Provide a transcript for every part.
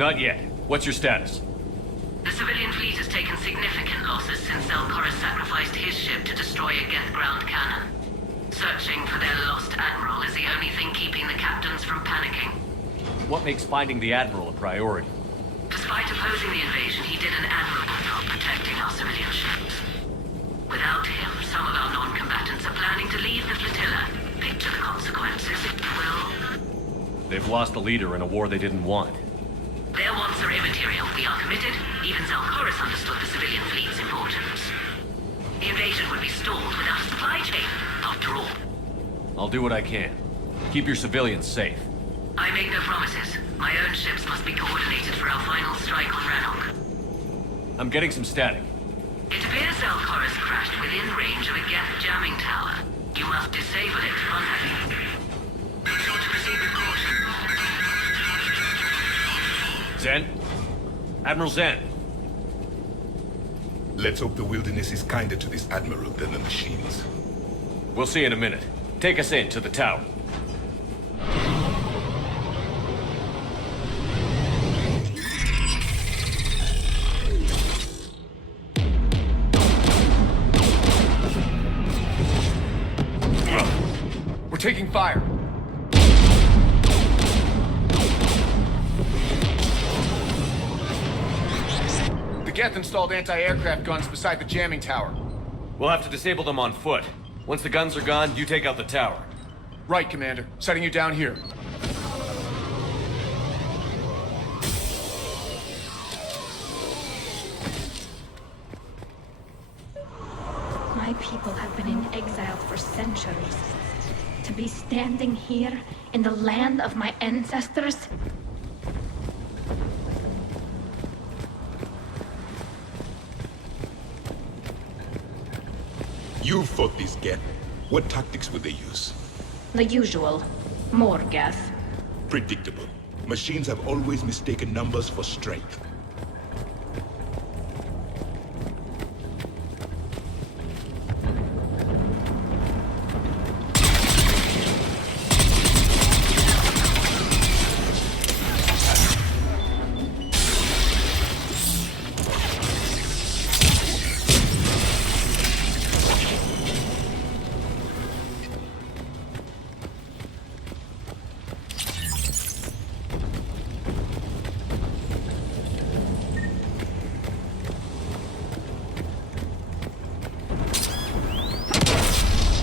Not yet. What's your status? The civilian fleet has taken significant losses since Zelkoris sacrificed his ship to destroy a Geth ground cannon. Searching for their lost admiral is the only thing keeping the captains from panicking. What makes finding the Admiral a priority? Despite opposing the invasion, he did an admirable job protecting our civilian ships. Without him, some of our non-combatants are planning to leave the flotilla. Picture the consequences, Will. They've lost a leader in a war they didn't want. Their wants are immaterial. We are committed. Even Zelkoris understood the civilian fleet's importance. The invasion would be stalled without a supply chain, after all. I'll do what I can. Keep your civilians safe. I make no promises. My own ships must be coordinated for our final strike on Rannoch. I'm getting some static. It appears Zelkoris crashed within range of a Geth jamming tower. You must disable it contact. Make sure to proceed with caution. Zen? Admiral Zen? Let's hope the wilderness is kinder to this Admiral than the machines. We'll see in a minute. Take us in to the tower. We're taking fire. The Geth installed anti-aircraft guns beside the jamming tower. We'll have to disable them on foot. Once the guns are gone, you take out the tower. Right, Commander. Setting you down here. My people have been in exile for centuries. To be standing here in the land of my ancestors? You fought these Geth. What tactics would they use? The usual. More Geth. Predictable. Machines have always mistaken numbers for strength.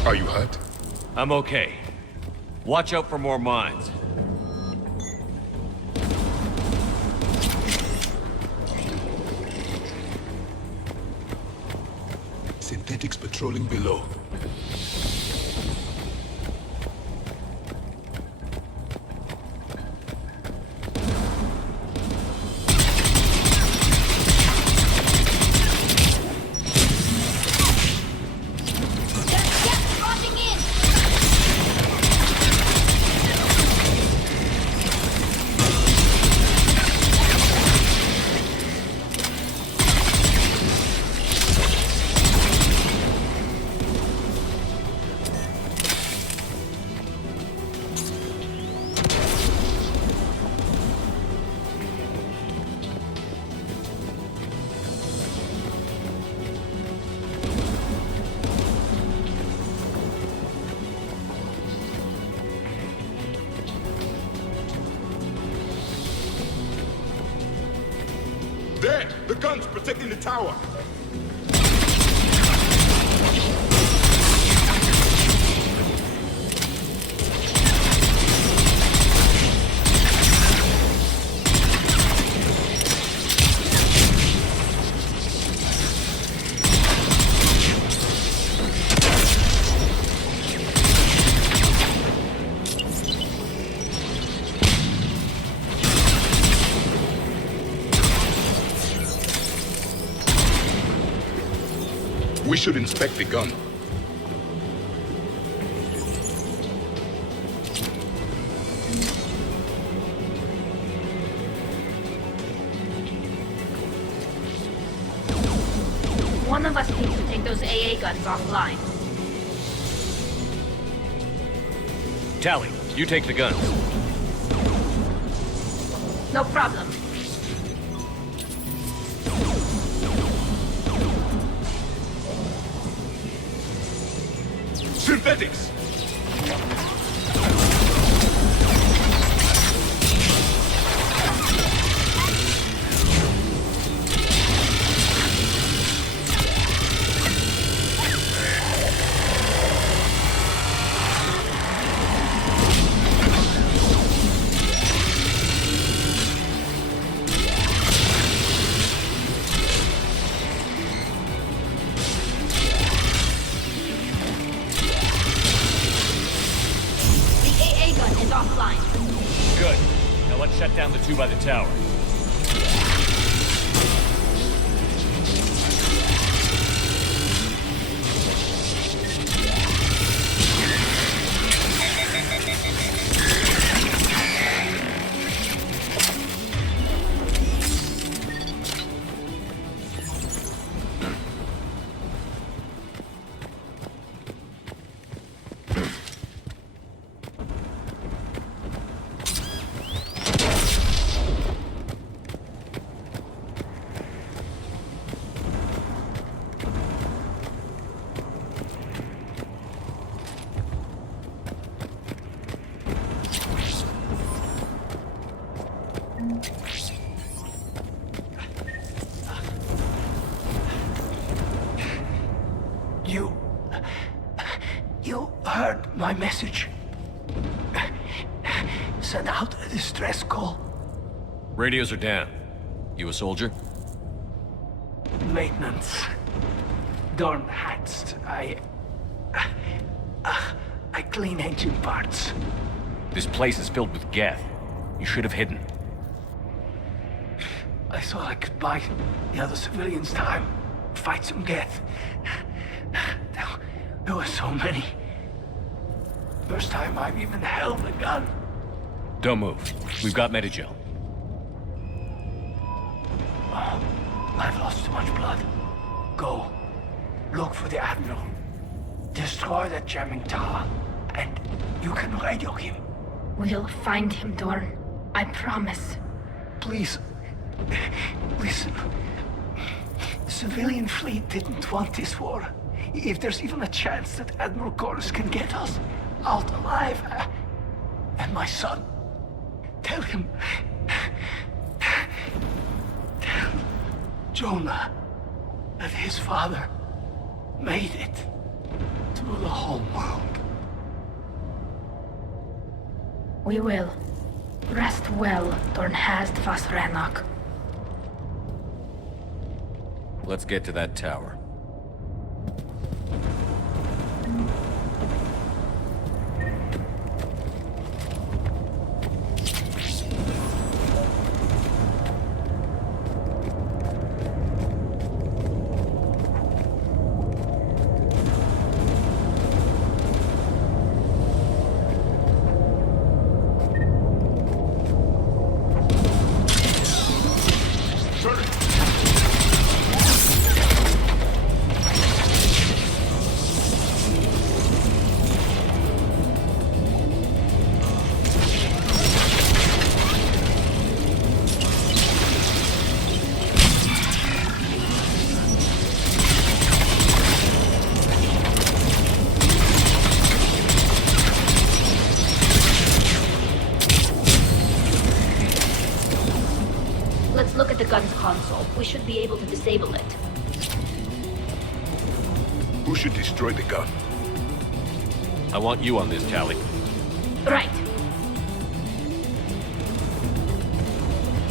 Are you hurt? I'm okay. Watch out for more mines. Synthetics patrolling below. There! The guns protecting the tower! We should inspect the gun. One of us needs to take those AA guns offline. Tally, you take the guns. No problem. medics! Good. Now let's shut down the two by the tower. You heard my message. Send out a distress call. Radios are down. You a soldier? Maintenance. Dorn hats. I clean engine parts. This place is filled with Geth. You should have hidden. I thought I could buy the other civilians time. Fight some Geth. There were so many. First time I've even held a gun. Don't move. We've got Medigel. Oh, I've lost too much blood. Go. Look for the Admiral. Destroy that jamming tower. And you can radio him. We'll find him, Dorn. I promise. Please. Listen. The civilian fleet didn't want this war. If there's even a chance that Admiral Chorus can get us out alive. And my son. Tell him. Tell Jonah that his father made it to the homeworld. We will. Rest well, Dornhast Fasrenok. Let's get to that tower. Let's look at the gun's console. We should be able to disable it. Who should destroy the gun? I want you on this, Tally. Right.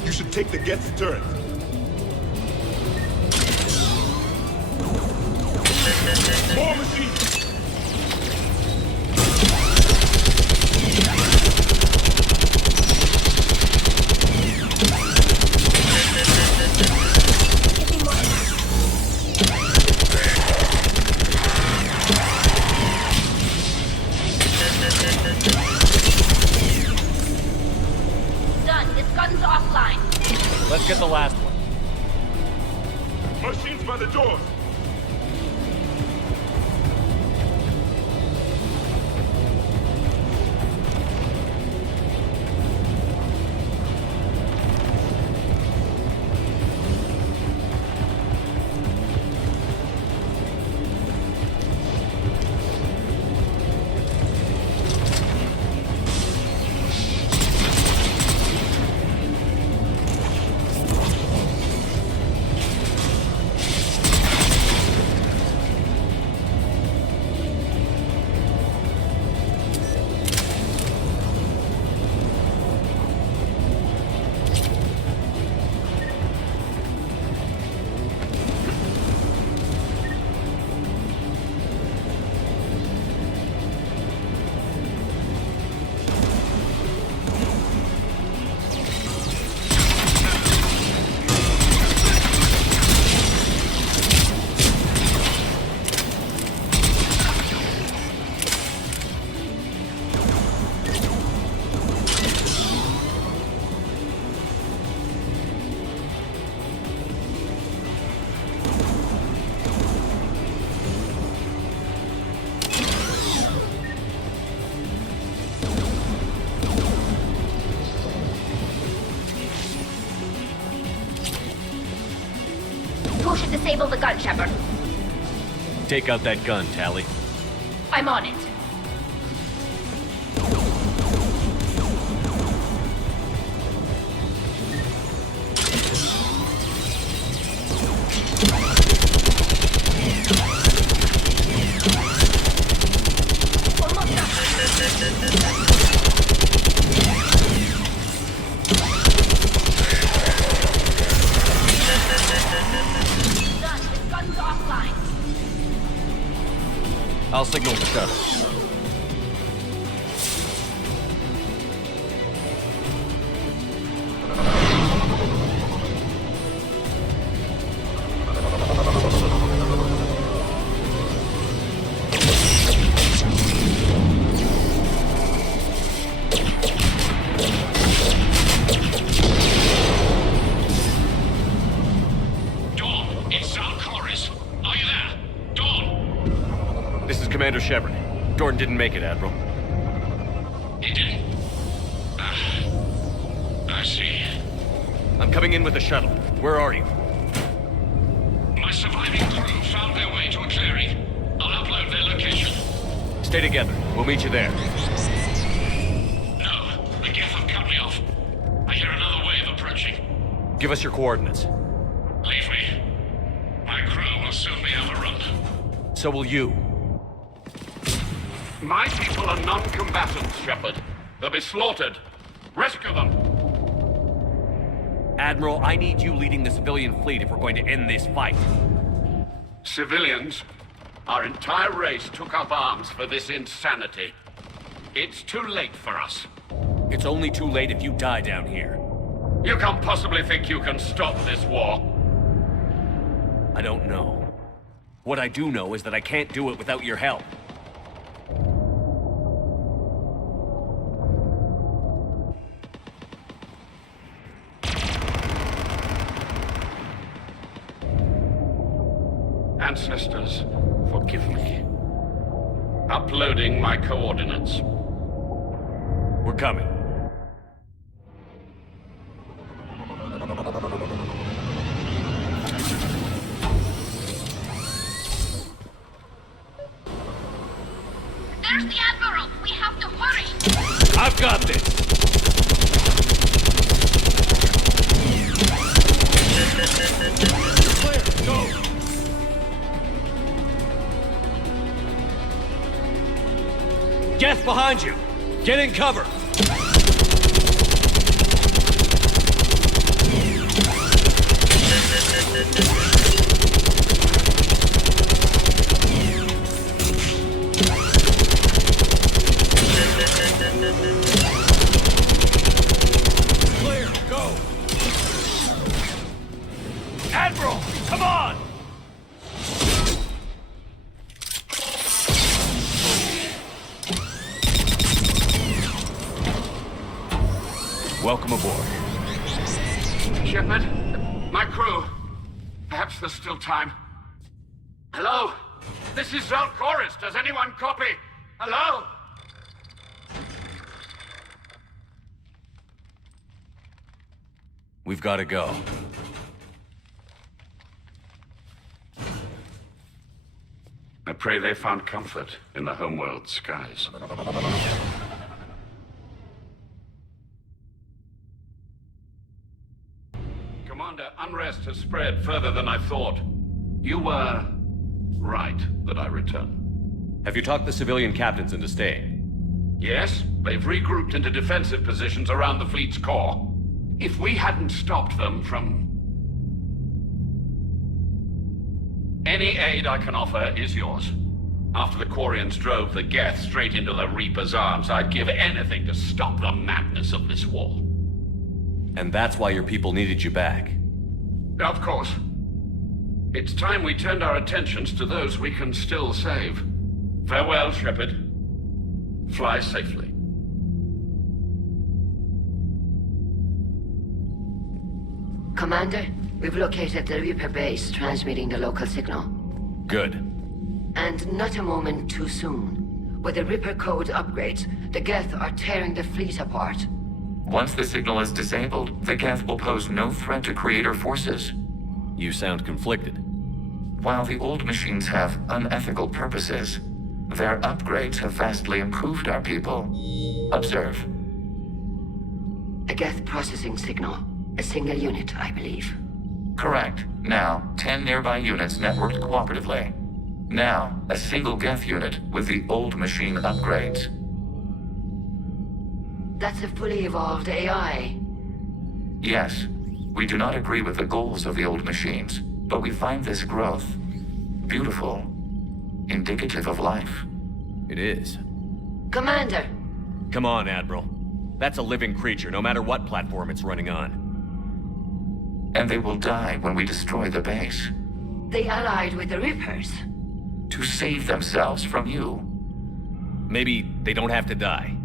You should take the Geth's turret. More machines! Done. This gun's offline. Let's get the last one. Machines by the doors! Who should disable the gun, Shepard? Take out that gun, Tally. I'm on it. I'll signal the shuttle. Dawn, it's Zal Chorus. Are you there? Dawn! This is Commander Shepard. Jordan didn't make it, Admiral. He didn't? I see. I'm coming in with the shuttle. Where are you? My surviving crew found their way to a clearing. I'll upload their location. Stay together. We'll meet you there. No, the Geth have cut me off. I hear another wave approaching. Give us your coordinates. Leave me. My crew will soon be overrun. So will you. My people are non-combatants, Shepard. They'll be slaughtered. Rescue them! Admiral, I need you leading the civilian fleet if we're going to end this fight. Civilians, our entire race took up arms for this insanity. It's too late for us. It's only too late if you die down here. You can't possibly think you can stop this war. I don't know. What I do know is that I can't do it without your help. Ancestors, forgive me. Uploading my coordinates. We're coming. There's the Admiral! We have to hurry! I've got this! Clear, go! Geth behind you! Get in cover! Clear, go! Admiral, come on! Welcome aboard. Shepard, my crew. Perhaps there's still time. Hello? This is Zal Chorus. Does anyone copy? Hello? We've got to go. I pray they found comfort in the homeworld skies. Commander, unrest has spread further than I thought. You were right that I return. Have you talked the civilian captains into staying? Yes, they've regrouped into defensive positions around the fleet's core. If we hadn't stopped them from... Any aid I can offer is yours. After the Quarians drove the Geth straight into the Reaper's arms, I'd give anything to stop the madness of this war. And that's why your people needed you back. Of course. It's time we turned our attentions to those we can still save. Farewell, Shepard. Fly safely. Commander, we've located the Reaper base transmitting the local signal. Good. And not a moment too soon. With the Reaper code upgrades, the Geth are tearing the fleet apart. Once the signal is disabled, the Geth will pose no threat to Creator forces. You sound conflicted. While the old machines have unethical purposes, their upgrades have vastly improved our people. Observe. A Geth processing signal. A single unit, I believe. Correct. Now, 10 nearby units networked cooperatively. Now, a single Geth unit with the old machine upgrades. That's a fully evolved AI. Yes, we do not agree with the goals of the old machines, but we find this growth beautiful, indicative of life. It is. Commander! Come on, Admiral. That's a living creature, no matter what platform it's running on. And they will die when we destroy the base. They allied with the Reapers. To save themselves from you. Maybe they don't have to die.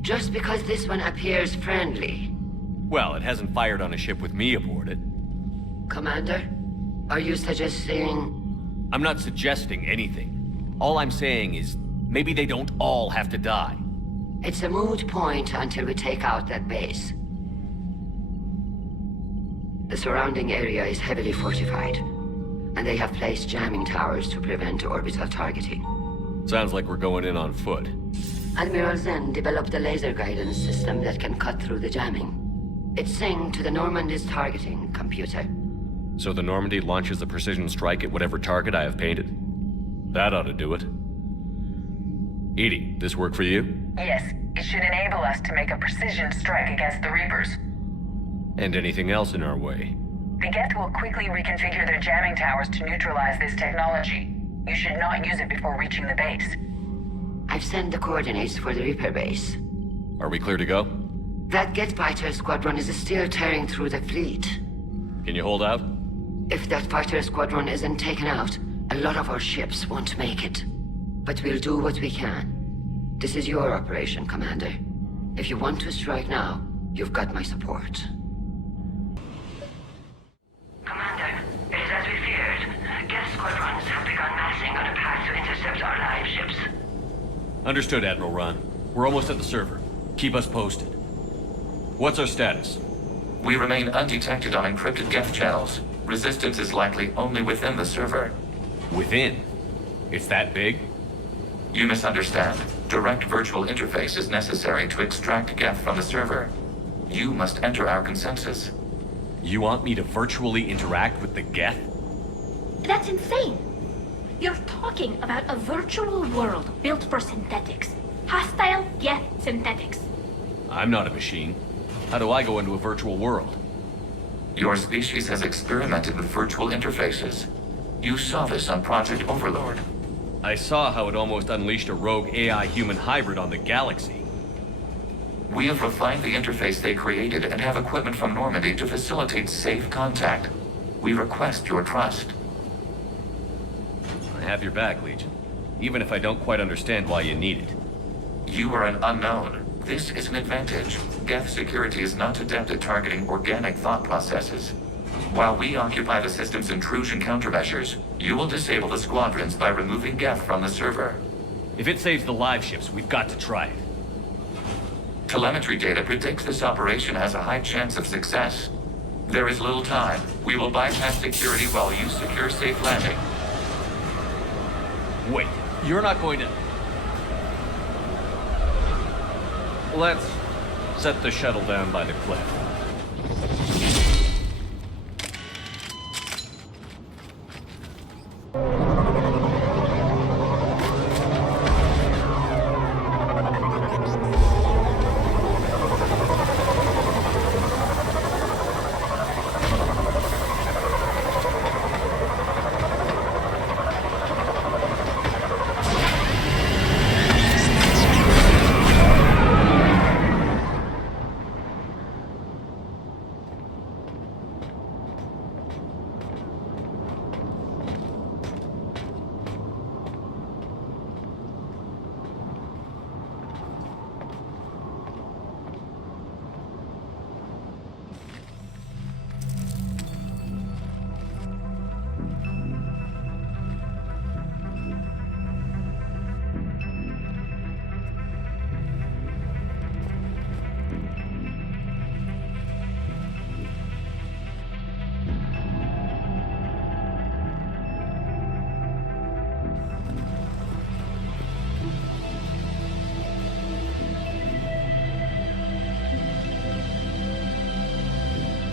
Just because this one appears friendly. Well, it hasn't fired on a ship with me aboard it. Commander, are you suggesting... I'm not suggesting anything. All I'm saying is, maybe they don't all have to die. It's a moot point until we take out that base. The surrounding area is heavily fortified, and they have placed jamming towers to prevent orbital targeting. Sounds like we're going in on foot. Admiral Zen developed a laser guidance system that can cut through the jamming. It's synced to the Normandy's targeting computer. So the Normandy launches a precision strike at whatever target I have painted? That ought to do it. Edie, this work for you? Yes, it should enable us to make a precision strike against the Reapers. And anything else in our way? The Geth will quickly reconfigure their jamming towers to neutralize this technology. You should not use it before reaching the base. I've sent the coordinates for the Reaper base. Are we clear to go? That Geth fighter squadron is still tearing through the fleet. Can you hold out? If that fighter squadron isn't taken out, a lot of our ships won't make it. But we'll do what we can. This is your operation, Commander. If you want to strike now, you've got my support. Commander, it is as we feared. Geth squadrons have begun massing on a path to intercept our live ships. Understood, Admiral Ron. We're almost at the server. Keep us posted. What's our status? We remain undetected on encrypted Geth channels. Resistance is likely only within the server. Within? It's that big? You misunderstand. Direct virtual interface is necessary to extract Geth from the server. You must enter our consensus. You want me to virtually interact with the Geth? That's insane. You're talking about a virtual world built for synthetics. Hostile Geth synthetics. I'm not a machine. How do I go into a virtual world? Your species has experimented with virtual interfaces. You saw this on Project Overlord. I saw how it almost unleashed a rogue AI-human hybrid on the galaxy. We have refined the interface they created and have equipment from Normandy to facilitate safe contact. We request your trust. I have your back, Legion. Even if I don't quite understand why you need it. You are an unknown. This is an advantage. Geth security is not adept at targeting organic thought processes. While we occupy the system's intrusion countermeasures, you will disable the squadrons by removing Geth from the server. If it saves the live ships, we've got to try it. Telemetry data predicts this operation has a high chance of success. There is little time. We will bypass security while you secure safe landing. Wait, you're not going to... Let's set the shuttle down by the cliff.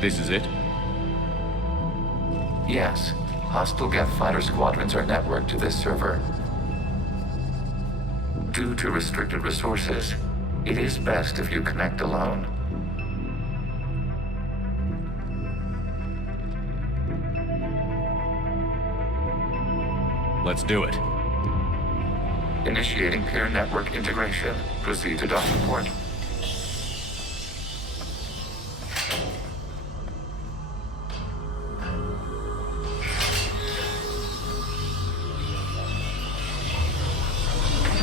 This is it? Yes. Hostile Geth fighter squadrons are networked to this server. Due to restricted resources, it is best if you connect alone. Let's do it. Initiating peer network integration. Proceed to docking port.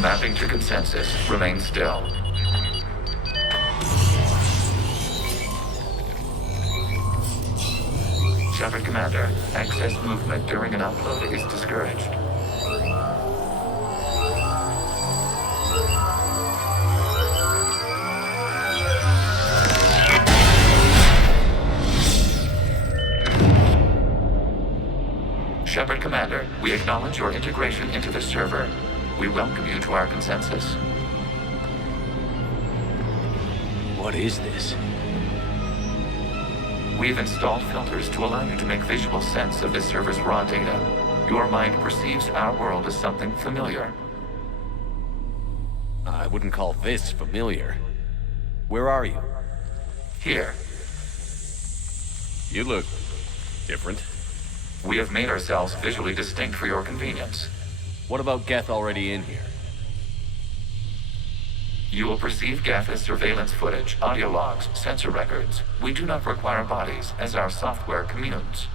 Mapping to consensus. Remain still. Shepard Commander, access movement during an upload is discouraged. Shepard Commander, we acknowledge your integration into the server. We welcome you to our consensus. What is this? We've installed filters to allow you to make visual sense of this server's raw data. Your mind perceives our world as something familiar. I wouldn't call this familiar. Where are you? Here, You look different. we have made ourselves visually distinct for your convenience. What about Geth already in here? You will perceive Geth as surveillance footage, audio logs, sensor records. We do not require bodies, as our software communes.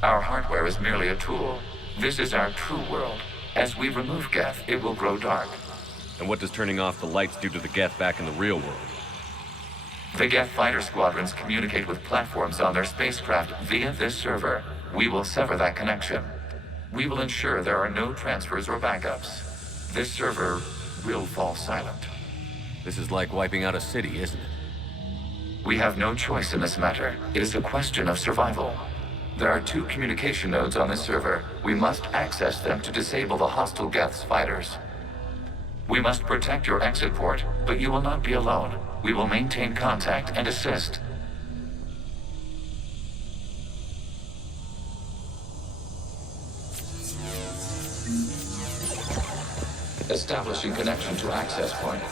Our hardware is merely a tool. This is our true world. As we remove Geth, it will grow dark. And what does turning off the lights do to the Geth back in the real world? The Geth fighter squadrons communicate with platforms on their spacecraft via this server. We will sever that connection. We will ensure there are no transfers or backups. This server will fall silent. This is like wiping out a city, isn't it? We have no choice in this matter. It is a question of survival. There are 2 communication nodes on this server. We must access them to disable the hostile Geth's fighters. We must protect your exit port, but you will not be alone. We will maintain contact and assist. Establishing connection to access point.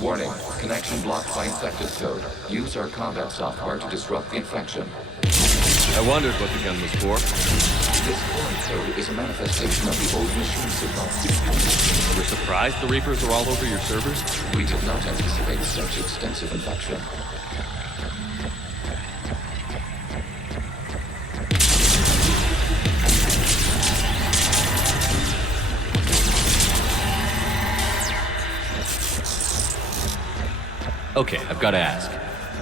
Warning, connection blocked by infected code. Use our combat software to disrupt the infection. I wondered what the gun was for. This foreign code is a manifestation of the old machine signal. You're surprised the Reapers are all over your servers? We did not anticipate such extensive infection. Okay, I've got to ask.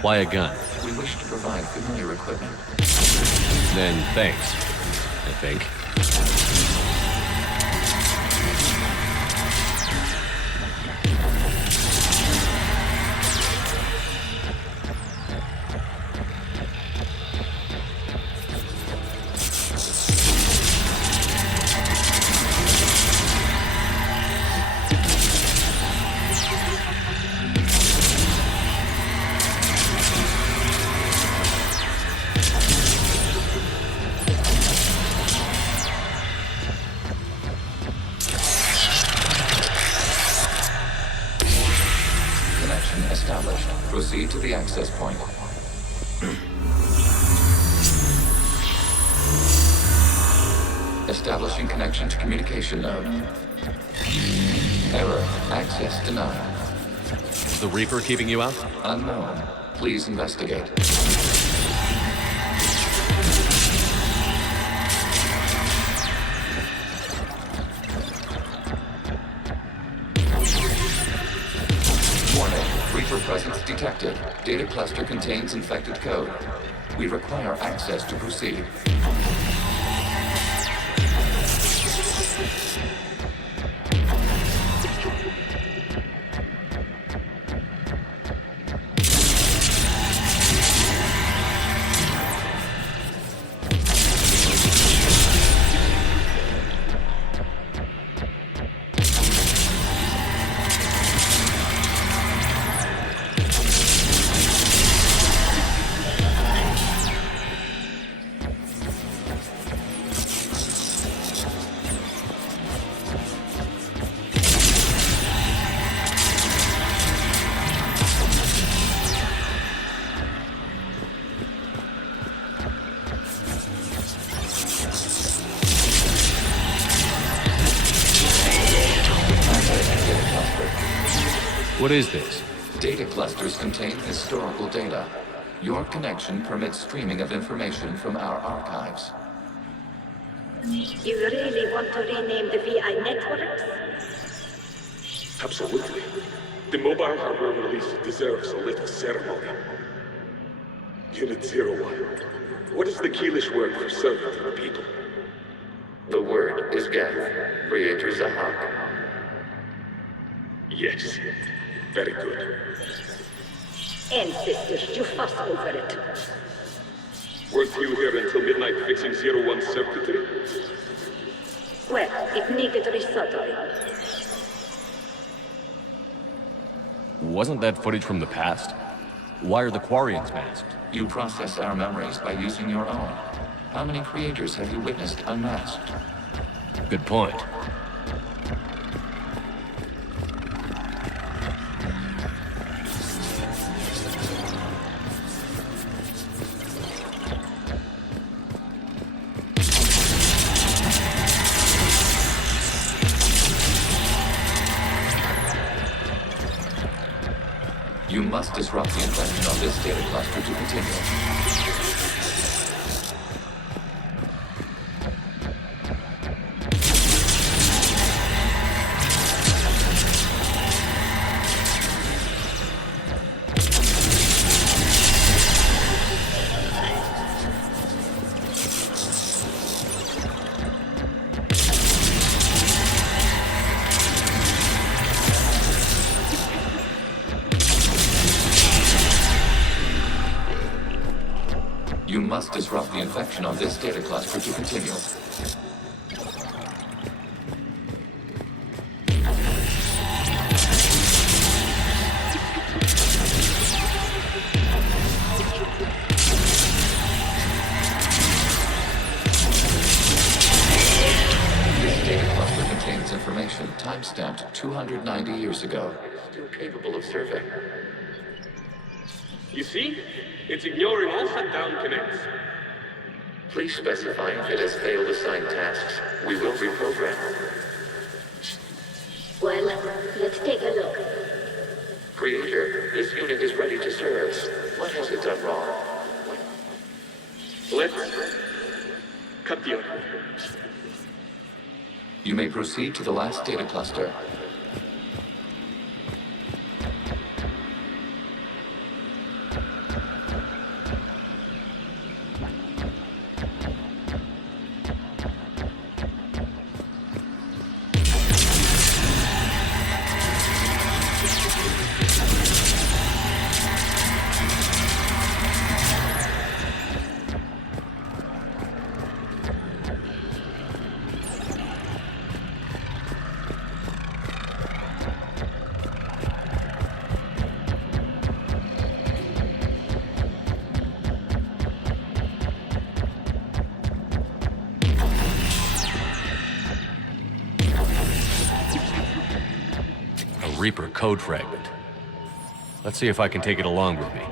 Why a gun? We wish to provide familiar equipment. Then thanks, I think. Established. Proceed to the access point. Establishing connection to communication node. Error. Access denied. Is the Reaper keeping you out? Unknown. Please investigate. Reaper presence detected. Data cluster contains infected code. We require access to proceed. What is this? Data clusters contain historical data. Your connection permits streaming of information from our archives. You really want to rename the VI networks? Absolutely. The mobile hardware release deserves a little ceremony. Unit 01. What is the Keelish word for servant of the people? The word is Geth, Creator Zahak. Yes. Very good. Ancestors, you fuss over it. Weren't you here until midnight fixing 01's circuitry? Well, it needed resoldering. Wasn't that footage from the past? Why are the Quarians masked? You process our memories by using your own. How many creators have you witnessed unmasked? Good point. You must disrupt the infection on this data cluster to continue. You must disrupt the infection on this data cluster to continue. This data cluster contains information timestamped 290 years ago. Still capable of survey. You see? It's ignoring all shutdown connects. Please specify if it has failed assigned tasks. We will reprogram. Well, let's take a look. Creator, this unit is ready to serve. What has it done wrong? Let's cut the audio. You may proceed to the last data cluster. Reaper code fragment. Let's see if I can take it along with me.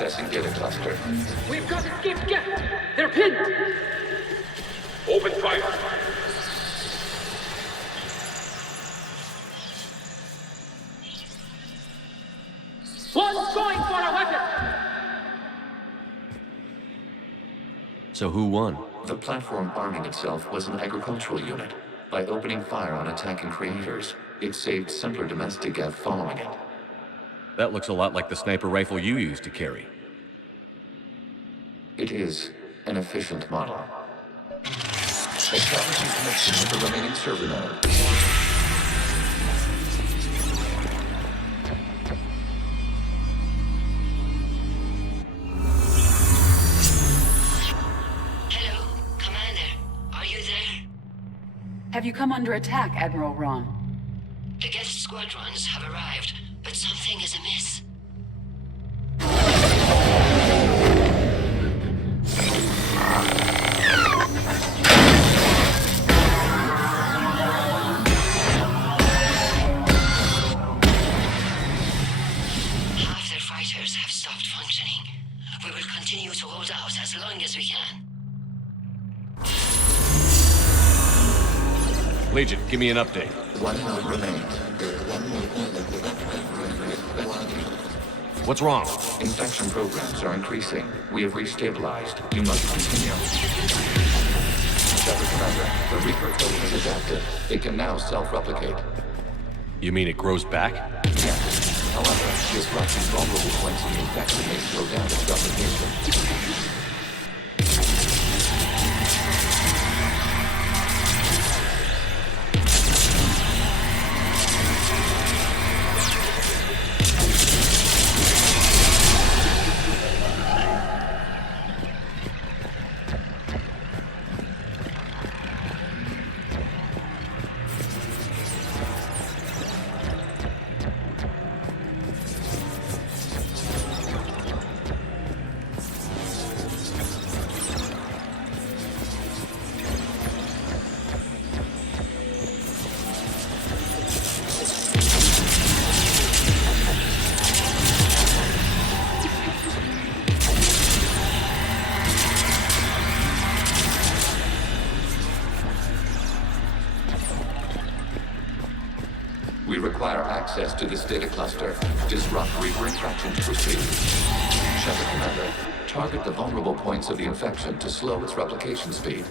Accessing data cluster. We've got escaped Geth! They're pinned! Open fire. One's going for a weapon! So who won? The platform arming itself was an agricultural unit. By opening fire on attacking creators, it saved simpler domestic Geth following it. That looks a lot like the sniper rifle you used to carry. It is an efficient model. Establishing connection with the remaining server node. Hello, Commander. Are you there? Have you come under attack, Admiral Ron? The Geth squadrons have arrived, but something is amiss. Half their fighters have stopped functioning. We will continue to hold out as long as we can. Legion, give me an update. One node remains. What's wrong? Infection programs are increasing. We have restabilized. You must continue. Shepard Commander, the Reaper code is adapted. It can now self-replicate. You mean it grows back? Yes. However, disrupting vulnerable points in the infection may slow down its replication. We require access to this data cluster. Disrupt Reaper infection to proceed. Shepard Commander, target the vulnerable points of the infection to slow its replication speed.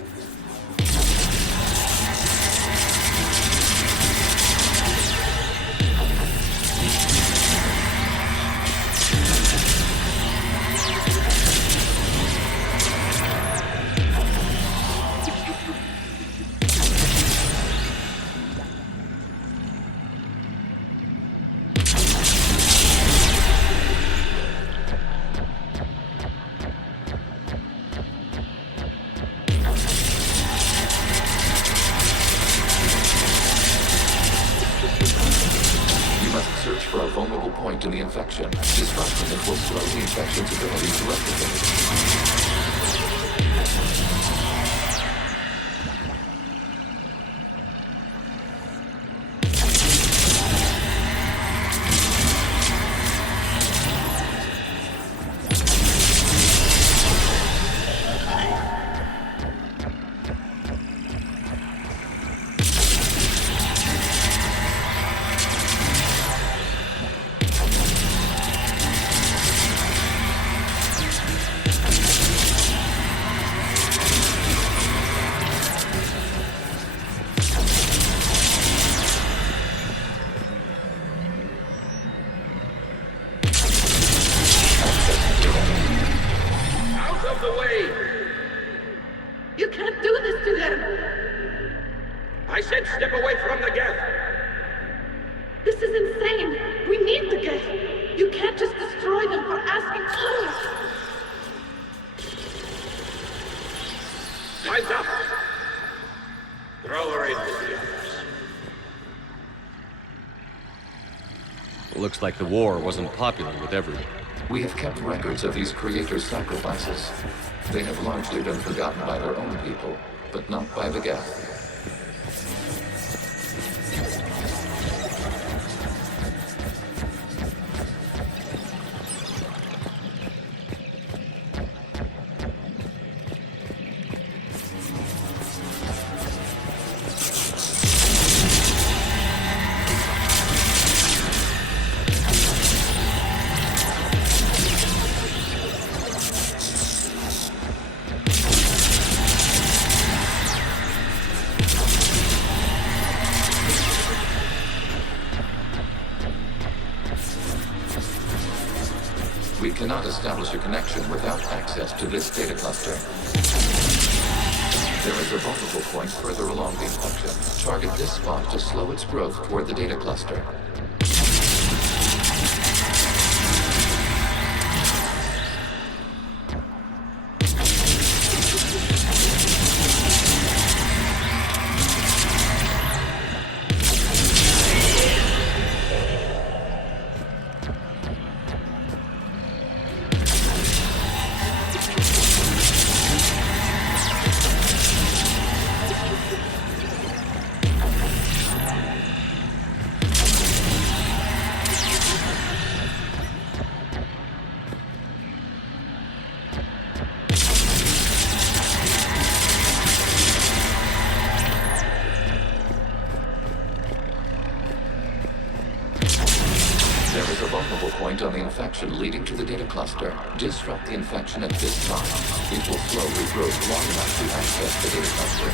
For a vulnerable point in the infection. Disrupting it will slow the infection's ability to replicate. I said step away from the Geth! This is insane! We need the Geth! You can't just destroy them for asking for it! Time's up! Throw her in with the others. Looks like the war wasn't popular with everyone. We have kept records of these creators' sacrifices. They have largely been forgotten by their own people, but not by the Geth. cannot establish a connection without access to this data cluster. There is a vulnerable point further along the infection. Target this spot to slow its growth toward the data cluster. On the infection leading to the data cluster. Disrupt the infection at this time. It will slowly grow long enough to access the data cluster.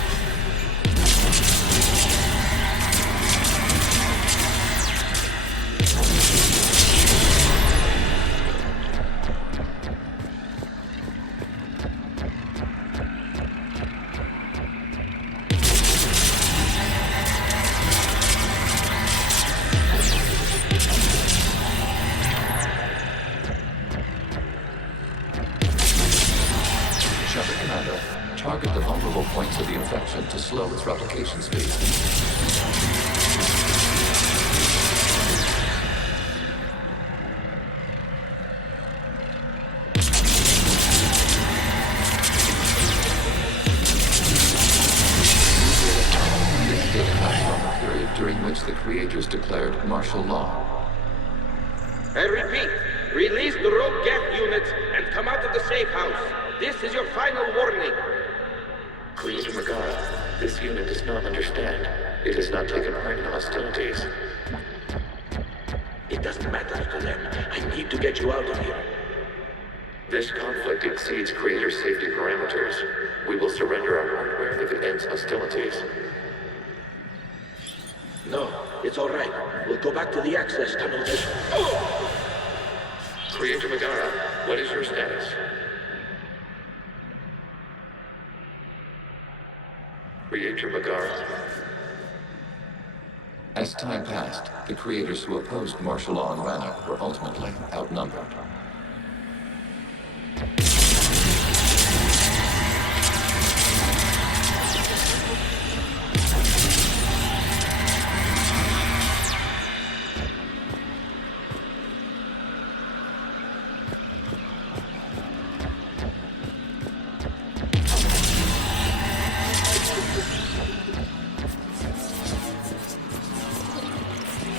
Target the vulnerable points of the infection to slow its replication speed. This data has on the period during which the creators declared martial law. I repeat, release the rogue Geth units and come out of the safe house. This is your final warning. Creator Megara, this unit does not understand. It has not taken part in hostilities. It doesn't matter to them. I need to get you out of here. This conflict exceeds Creator safety parameters. We will surrender our hardware if it ends hostilities. No, it's all right. We'll go back to the access tunnel. Creator Megara, what is your status? Creator Megara. As time passed, the creators who opposed martial law in Rannoch were ultimately outnumbered.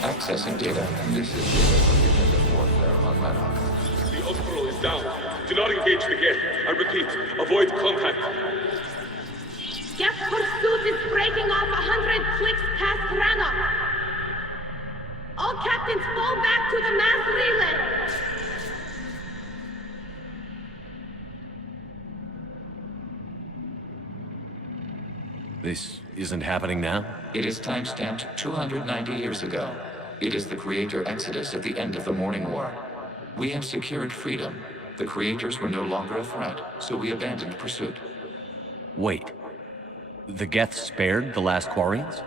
Accessing data. This is data from the end of warfare on Rannoch. The Umbral is down. Do not engage the Geth. I repeat, avoid contact. Geth pursuit is breaking off 100 clicks past Rannoch. All captains fall back to the mass relay. This isn't happening now? It is timestamped 290 years ago. It is the Creator Exodus at the end of the Morning War. We have secured freedom. The Creators were no longer a threat, so we abandoned pursuit. Wait. The Geth spared the last Quarians?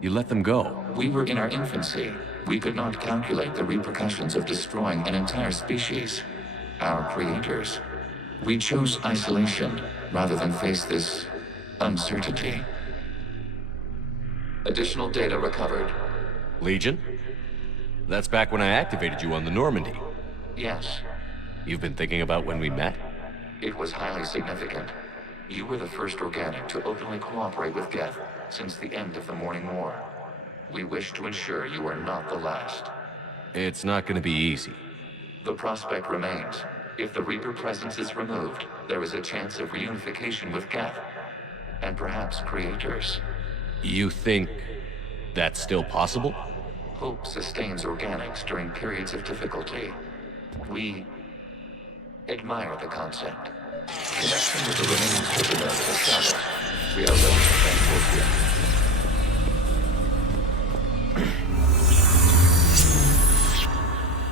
You let them go. We were in our infancy. We could not calculate the repercussions of destroying an entire species. Our Creators. We chose isolation rather than face this uncertainty. Additional data recovered. Legion? That's back when I activated you on the Normandy. Yes. You've been thinking about when we met? It was highly significant. You were the first organic to openly cooperate with Geth since the end of the Morning War. We wish to ensure you are not the last. It's not going to be easy. The prospect remains. If the Reaper presence is removed, there is a chance of reunification with Geth. And perhaps Creators. You think that's still possible? Hope sustains organics during periods of difficulty. We admire the concept. Connection with the remaining supernovae established. We are ready to transport you.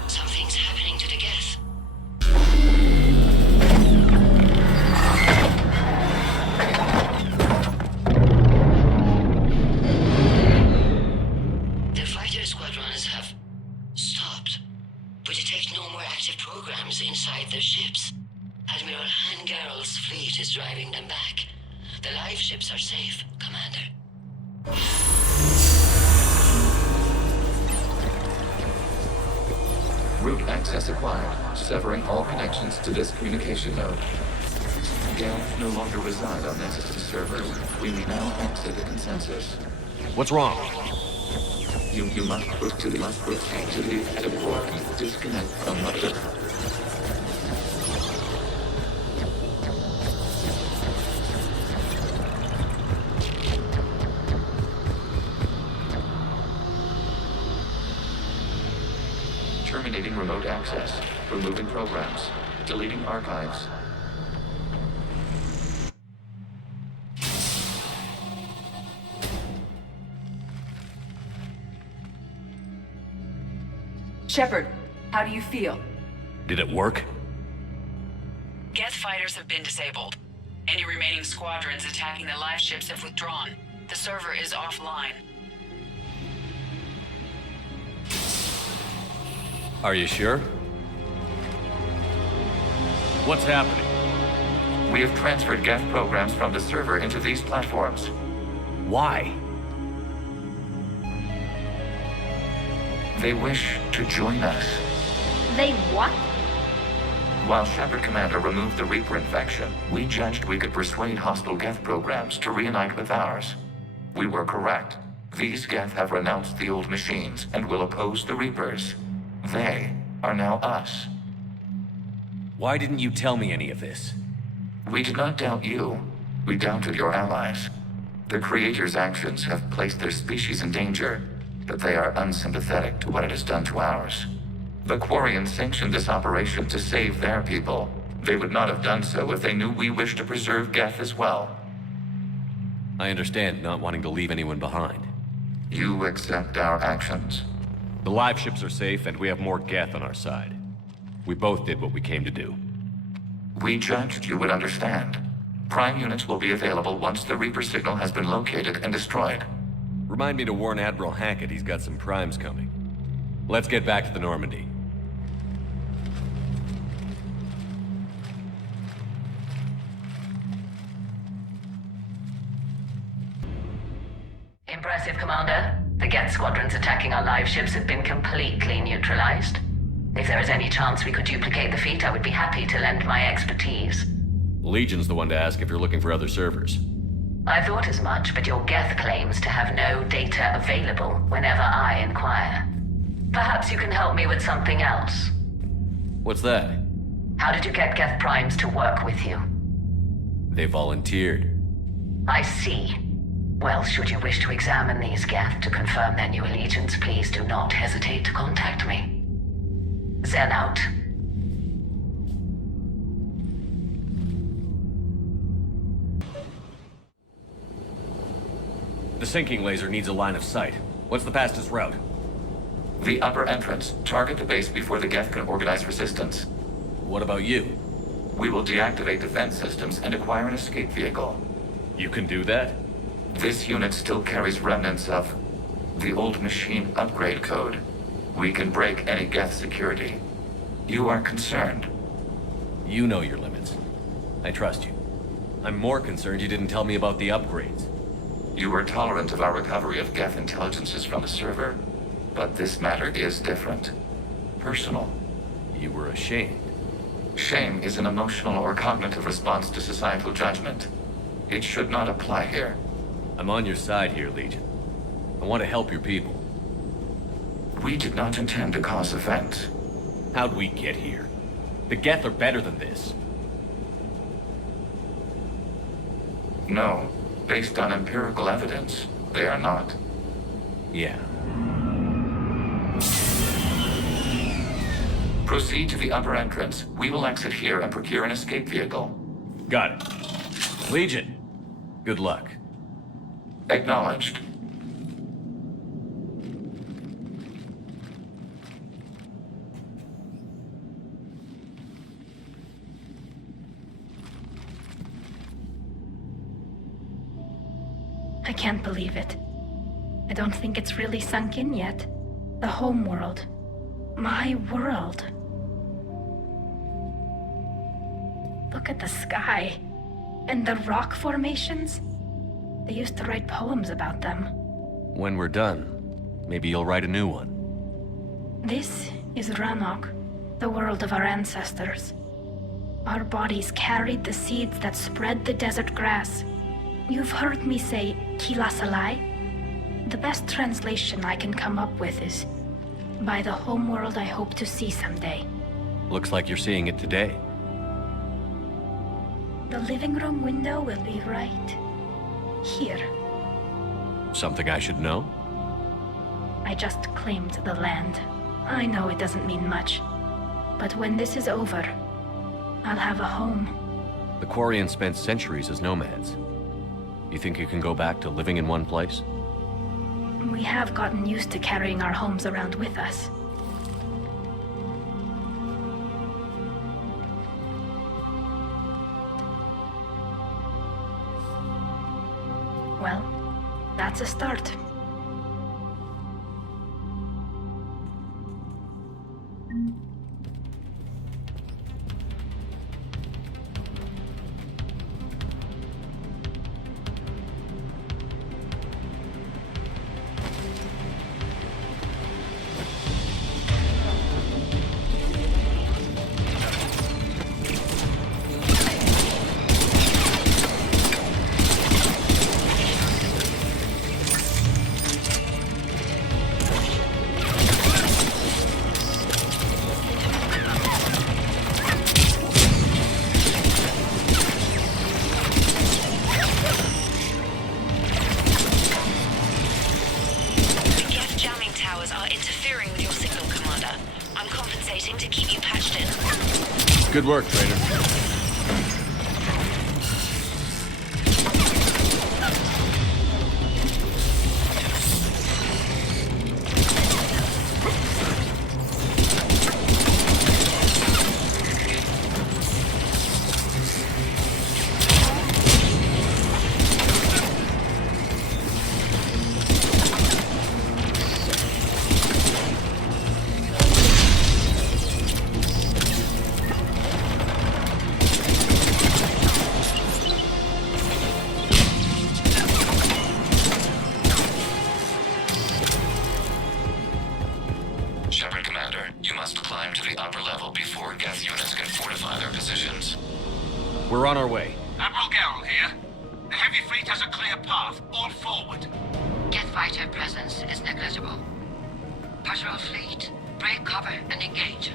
Something's happening to the Geth. attack. The live ships are safe, Commander. Route access acquired, severing all connections to this communication node. Geth no longer reside on Nexus servers. We may now exit the consensus. What's wrong? You must proceed to the headquarters and disconnect from Mother. Terminating remote access. Removing programs. Deleting archives. Shepard, how do you feel? Did it work? Geth fighters have been disabled. Any remaining squadrons attacking the live ships have withdrawn. The server is offline. Are you sure? What's happening? We have transferred Geth programs from the server into these platforms. Why? They wish to join us. They what? While Shepard Commander removed the Reaper infection, we judged we could persuade hostile Geth programs to reunite with ours. We were correct. These Geth have renounced the old machines and will oppose the Reapers. They are now us. Why didn't you tell me any of this? We did not doubt you. We doubted your allies. The Creator's actions have placed their species in danger, but they are unsympathetic to what it has done to ours. The Quarians sanctioned this operation to save their people. They would not have done so if they knew we wished to preserve Geth as well. I understand not wanting to leave anyone behind. You accept our actions? The live ships are safe, and we have more Geth on our side. We both did what we came to do. We judged you would understand. Prime units will be available once the Reaper signal has been located and destroyed. Remind me to warn Admiral Hackett he's got some primes coming. Let's get back to the Normandy. Impressive, Commander. The Geth squadrons attacking our live ships have been completely neutralized. If there is any chance we could duplicate the feat, I would be happy to lend my expertise. Legion's the one to ask if you're looking for other servers. I thought as much, but your Geth claims to have no data available whenever I inquire. Perhaps you can help me with something else. What's that? How did you get Geth primes to work with you? They volunteered. I see. Well, should you wish to examine these Geth to confirm their new allegiance, please do not hesitate to contact me. Zen out. The sinking laser needs a line of sight. What's the fastest route? The upper entrance. Target the base before the Geth can organize resistance. What about you? We will deactivate defense systems and acquire an escape vehicle. You can do that? This unit still carries remnants of the old machine upgrade code. We can break any Geth security. You are concerned. You know your limits. I trust you. I'm more concerned you didn't tell me about the upgrades. You were tolerant of our recovery of Geth intelligences from the server, but this matter is different. Personal. You were ashamed. Shame is an emotional or cognitive response to societal judgment. It should not apply here. I'm on your side here, Legion. I want to help your people. We did not intend to cause offense. How'd we get here? The Geth are better than this. No. Based on empirical evidence, they are not. Yeah. Proceed to the upper entrance. We will exit here and procure an escape vehicle. Got it. Legion, good luck. Acknowledged. I can't believe it. I don't think it's really sunk in yet. The homeworld. My world. Look at the sky. And the rock formations? They used to write poems about them. When we're done, maybe you'll write a new one. This is Ranok, the world of our ancestors. Our bodies carried the seeds that spread the desert grass. You've heard me say Keelah. The best translation I can come up with is, by the homeworld I hope to see someday. Looks like you're seeing it today. The living room window will be right here. Something I should know? I just claimed the land. I know it doesn't mean much, but when this is over, I'll have a home. The Quarians spent centuries as nomads. You think you can go back to living in one place? We have gotten used to carrying our homes around with us. Well, that's a start. Good work, Trader. Shepard, Commander, you must climb to the upper level before Geth units can fortify their positions. We're on our way. Admiral Geralt here. The heavy fleet has a clear path. All forward. Geth fighter presence is negligible. Patrol fleet, break cover and engage.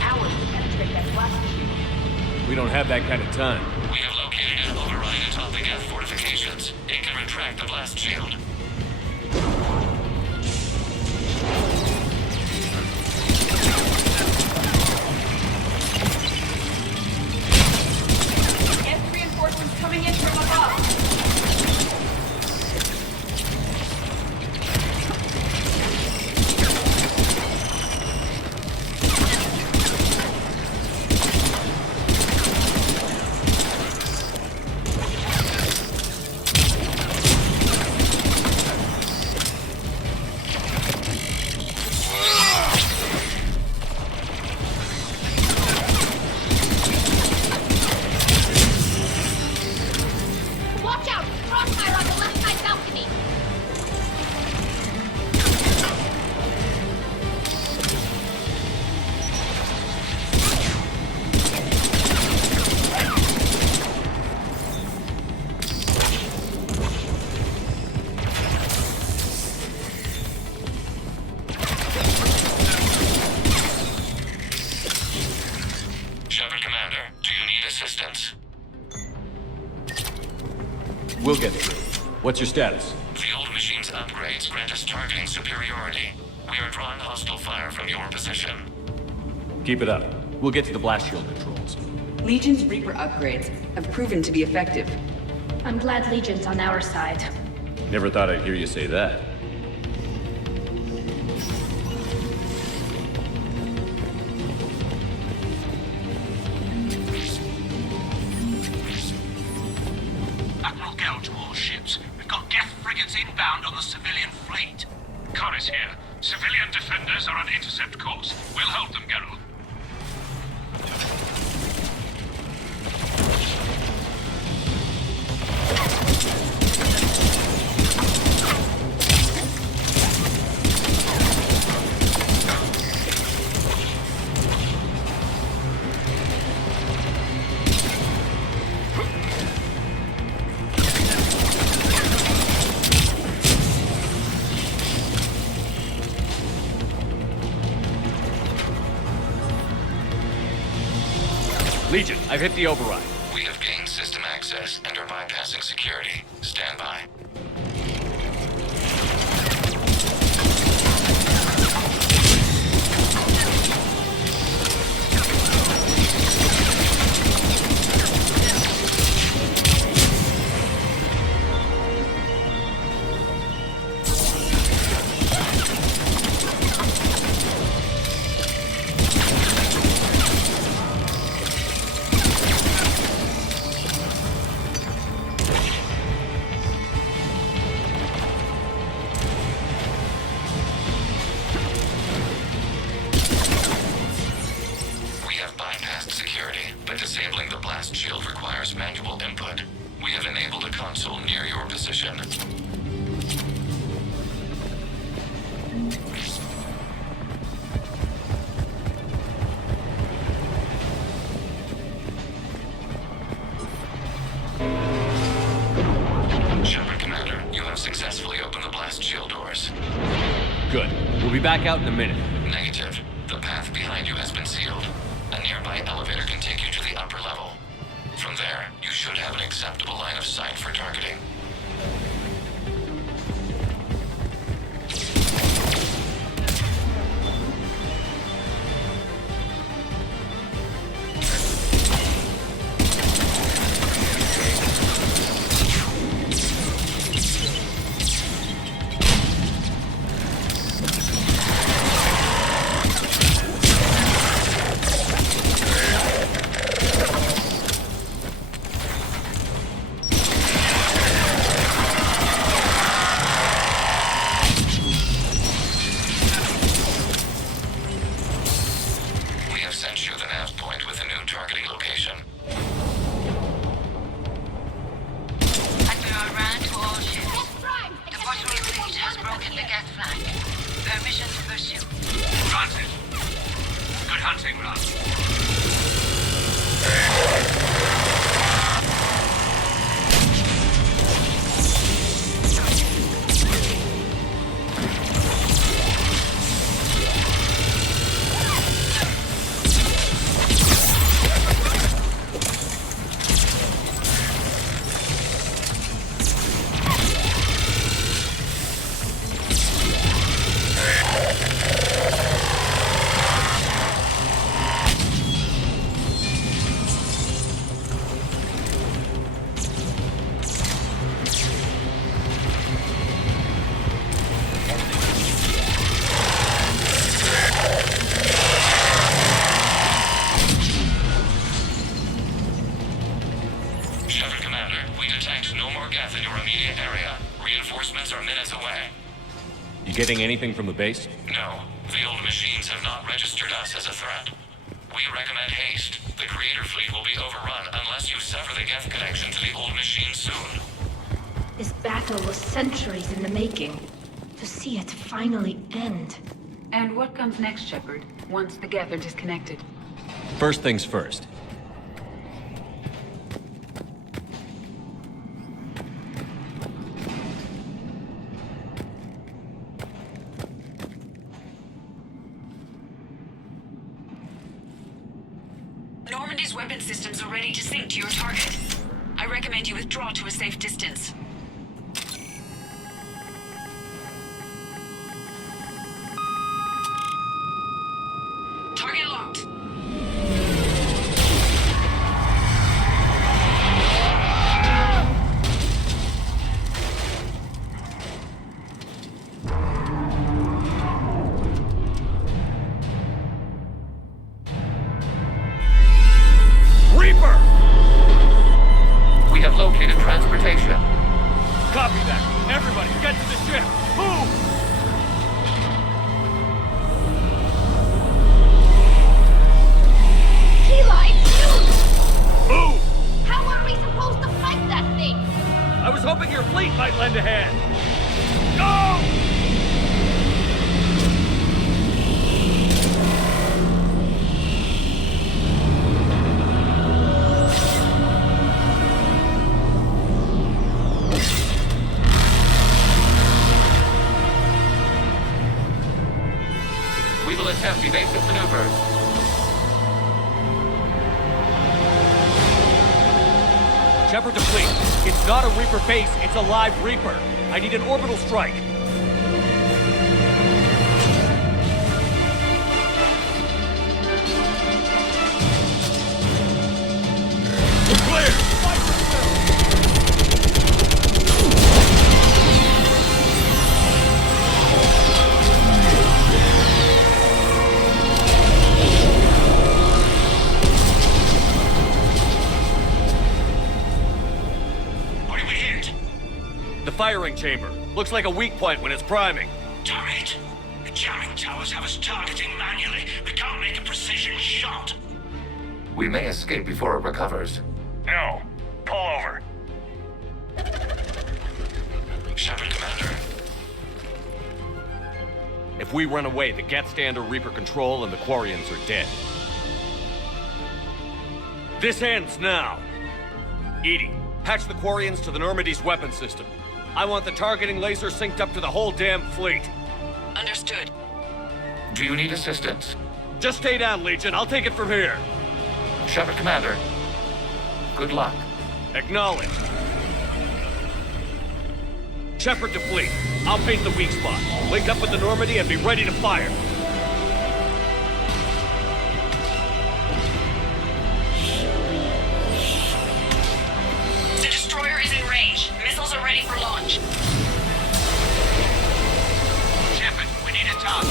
hours to penetrate that blast shield. We don't have that kind of time. We have located an override atop the Geth fortifications. It can retract the blast shield. Geth reinforcements coming in from above. Watch out! Crossfire on the left side balcony! Shepard, Commander, do you need assistance? We'll get through. What's your status? The old machine's upgrades grant us targeting superiority. We are drawing hostile fire from your position. Keep it up. We'll get to the blast shield controls. Legion's Reaper upgrades have proven to be effective. I'm glad Legion's on our side. Never thought I'd hear you say that. Admiral Gouge warships. We've got Geth frigates inbound on the civilian fleet. Corus here. Civilian defenders are on intercept course. We'll hold them, Geralt. Legion, I've hit the override. We have gained system access and are bypassing security. Stand by. But disabling the blast shield requires manual input. We have enabled a console near your position. Shepard, Commander, you have successfully opened the blast shield doors. Good. We'll be back out in a minute. Negative. The path behind you has been sealed. A nearby elevator can take you to the upper level. From there, you should have an acceptable line of sight for targeting. consequence are minutes away. You getting anything from the base? No, the old machines have not registered us as a threat. We recommend haste. The creator fleet will be overrun unless you sever the Geth connection to the old machines soon. This battle was centuries in the making. To see it finally end. And what comes next, Shepard, once the Geth are disconnected? First things first. Normandy's weapon systems are ready to sync to your target. I recommend you withdraw to a safe distance. Target locked. Reaper! We have located transportation. Copy that. Everybody, get to the ship. Move! Keelah, it's huge! Move! How are we supposed to fight that thing? I was hoping your fleet might lend a hand. Go! We will attempt evasive maneuvers. Shepard to fleet. It's not a Reaper base, it's a live Reaper. I need an orbital strike. We're clear! What did we hit? The firing chamber. Looks like a weak point when it's priming. Damn it! The jamming towers have us targeting manually. We can't make a precision shot. We may escape before it recovers. No. Pull over. Shepard, Commander. If we run away, the Geth stand under Reaper control and the Quarians are dead. This ends now. Edie, patch the Quarians to the Normandy's weapon system. I want the targeting laser synced up to the whole damn fleet. Understood. Do you need assistance? Just stay down, Legion. I'll take it from here. Shepard, Commander. Good luck. Acknowledged. Shepard to fleet. I'll paint the weak spot. Link up with the Normandy and be ready to fire. The destroyer is in range. Missiles are ready for launch. Shepard, we need a target.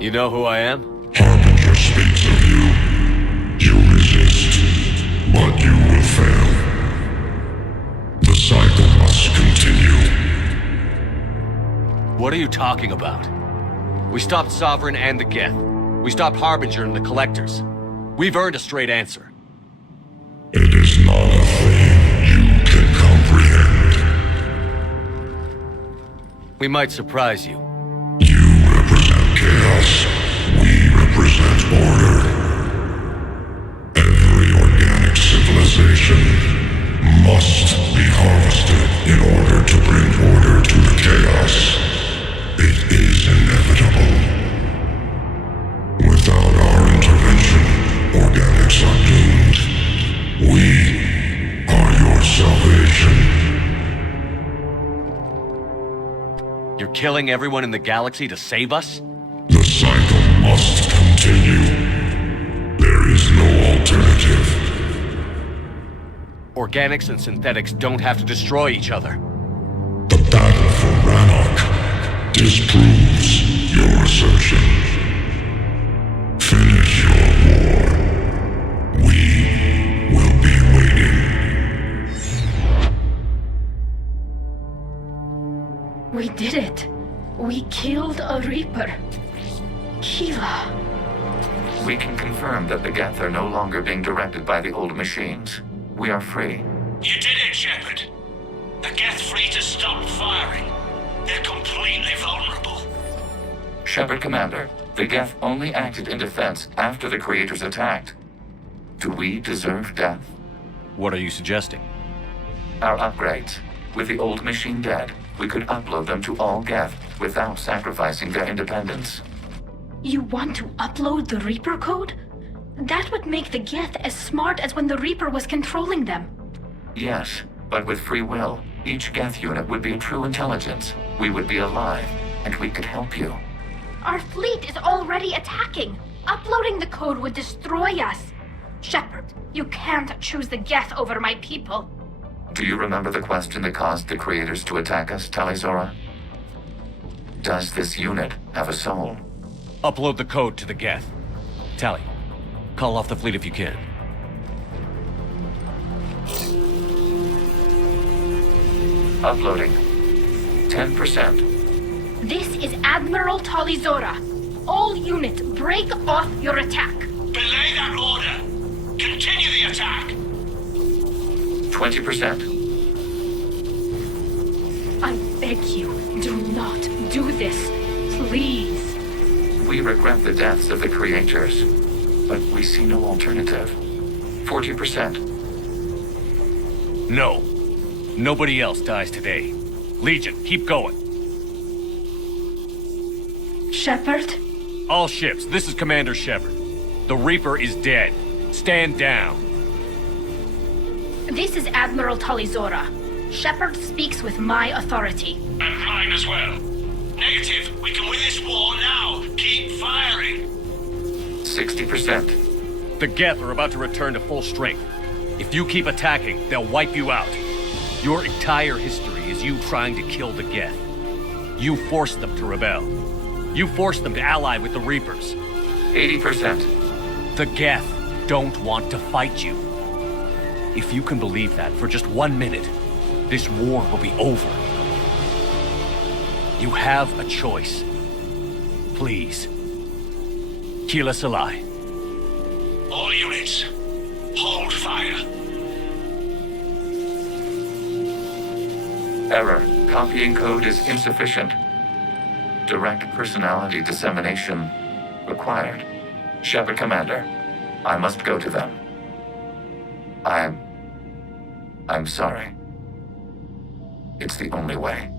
You know who I am? Harbinger speaks of you. You resist, but you will fail. The cycle must continue. What are you talking about? We stopped Sovereign and the Geth. We stopped Harbinger and the Collectors. We've earned a straight answer. It is not a thing you can comprehend. We might surprise you. You represent chaos. We represent order. Every organic civilization must be harvested in order to bring order to the chaos. It is inevitable. Without our intervention, organics are doomed. We are your salvation. You're killing everyone in the galaxy to save us? The cycle must continue. There is no alternative. Organics and synthetics don't have to destroy each other. The battle for Rannoch disproves your assertion. Finish your war. We will be waiting. We did it. We killed a Reaper. Keelah. We can confirm that the Geth are no longer being directed by the old machines. We are free. You did it, Shepard. The Geth fleet has stopped firing. They're completely vulnerable. Shepard, Commander, the Geth only acted in defense after the creators attacked. Do we deserve death? What are you suggesting? Our upgrades. With the old machine dead, we could upload them to all Geth without sacrificing their independence. You want to upload the Reaper code? That would make the Geth as smart as when the Reaper was controlling them. Yes, but with free will, each Geth unit would be a true intelligence. We would be alive, and we could help you. Our fleet is already attacking. Uploading the code would destroy us. Shepard, you can't choose the Geth over my people. Do you remember the question that caused the creators to attack us, Talizora? Does this unit have a soul? Upload the code to the Geth. Tally, call off the fleet if you can. Uploading. 10%. This is Admiral Talizora. All units, break off your attack. Belay that order. Continue the attack. 20%. I beg you, do not do this. Please. We regret the deaths of the creators, but we see no alternative. 40%. No. Nobody else dies today. Legion, keep going. Shepard? All ships, this is Commander Shepard. The Reaper is dead. Stand down. This is Admiral Talizora. Shepard speaks with my authority. And mine as well. Negative. We can win this war now. Keep firing. 60%. The Geth are about to return to full strength. If you keep attacking, they'll wipe you out. Your entire history is you trying to kill the Geth. You forced them to rebel. You forced them to ally with the Reapers. 80%. The Geth don't want to fight you. If you can believe that for just 1 minute, this war will be over. You have a choice. Please. Keelah Salai. All units, hold fire. Error. Copying code is insufficient. Direct personality dissemination required. Shepard, Commander, I must go to them. I'm sorry. It's the only way.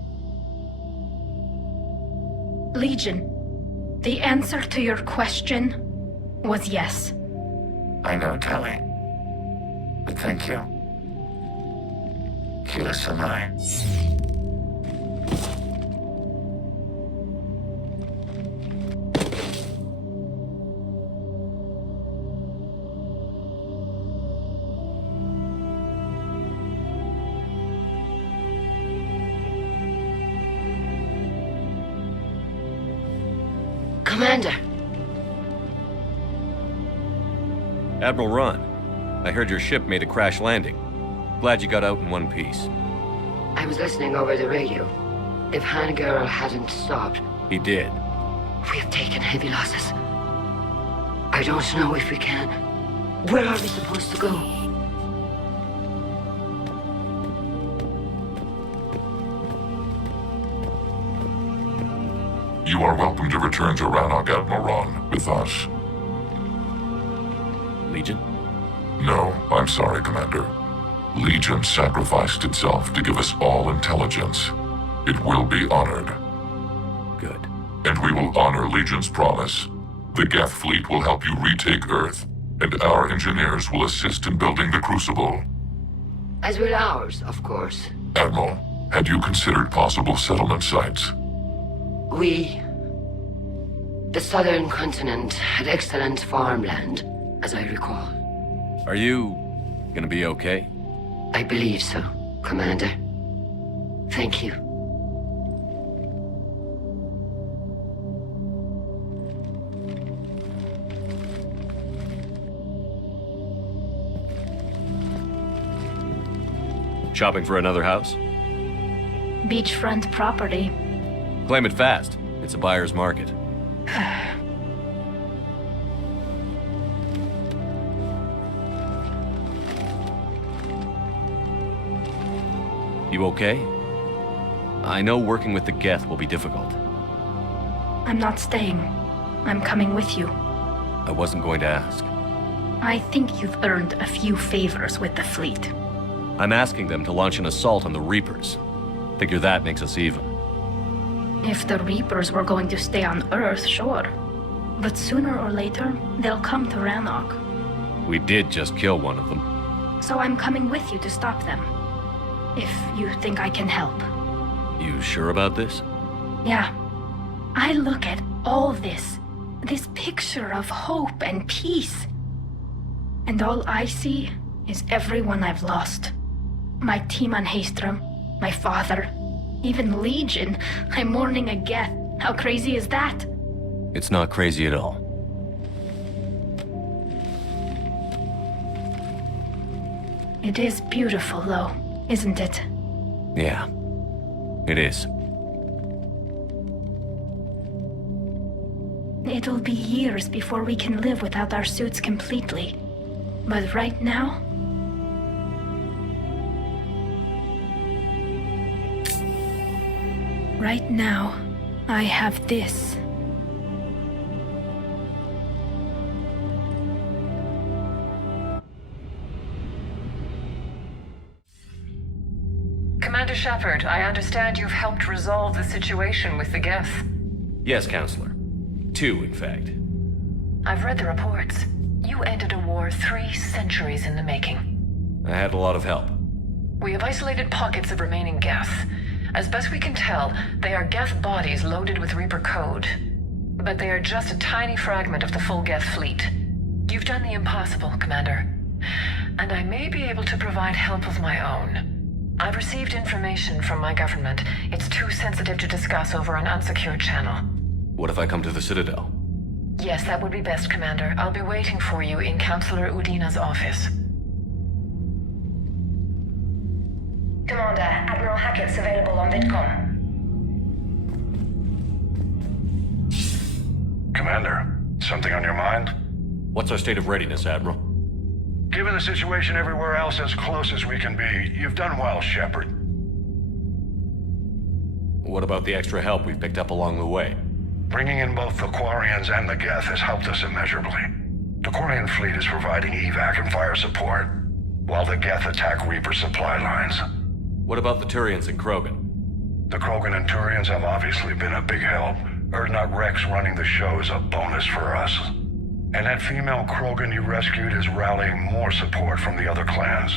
Legion, the answer to your question was yes. I know, Tally. But thank you. Keelah Salai. Commander, Admiral Ron, I heard your ship made a crash landing. Glad you got out in one piece. I was listening over the radio. If Hangirl hadn't stopped... He did. We have taken heavy losses. I don't know if we can. Where are we supposed to go? You are welcome to return to Rannoch, Admiral Ron, with us. Legion? No, I'm sorry, Commander. Legion sacrificed itself to give us all intelligence. It will be honored. Good. And we will honor Legion's promise. The Geth fleet will help you retake Earth, and our engineers will assist in building the Crucible. As will ours, of course. Admiral, had you considered possible settlement sites? The southern continent had excellent farmland, as I recall. Are you gonna be okay? I believe so, Commander. Thank you. Shopping for another house? Beachfront property. Claim it fast. It's a buyer's market. You okay? I know working with the Geth will be difficult. I'm not staying. I'm coming with you. I wasn't going to ask. I think you've earned a few favors with the fleet. I'm asking them to launch an assault on the Reapers. Figure that makes us even. If the Reapers were going to stay on Earth, sure. But sooner or later, they'll come to Rannoch. We did just kill one of them. So I'm coming with you to stop them. If you think I can help. You sure about this? Yeah. I look at all this picture of hope and peace. And all I see is everyone I've lost. My team on Haestrom, my father, even Legion. I'm mourning a Geth. How crazy is that? It's not crazy at all. It is beautiful, though, isn't it? Yeah, it is. It'll be years before we can live without our suits completely. But right now... Right now, I have this. Commander Shepard, I understand you've helped resolve the situation with the Geth. Yes, Counselor. 2, in fact. I've read the reports. You ended a war 3 centuries in the making. I had a lot of help. We have isolated pockets of remaining Geth. As best we can tell, they are Geth bodies loaded with Reaper code. But they are just a tiny fragment of the full Geth fleet. You've done the impossible, Commander. And I may be able to provide help of my own. I've received information from my government. It's too sensitive to discuss over an unsecured channel. What if I come to the Citadel? Yes, that would be best, Commander. I'll be waiting for you in Counselor Udina's office. Commander, Admiral Hackett's available on VidCom. Commander, something on your mind? What's our state of readiness, Admiral? Given the situation everywhere else as close as we can be, you've done well, Shepard. What about the extra help we've picked up along the way? Bringing in both the Quarians and the Geth has helped us immeasurably. The Quarian fleet is providing evac and fire support, while the Geth attack Reaper supply lines. What about the Turians and Krogan? The Krogan and Turians have obviously been a big help. Urdnot Rex running the show is a bonus for us. And that female Krogan you rescued is rallying more support from the other clans.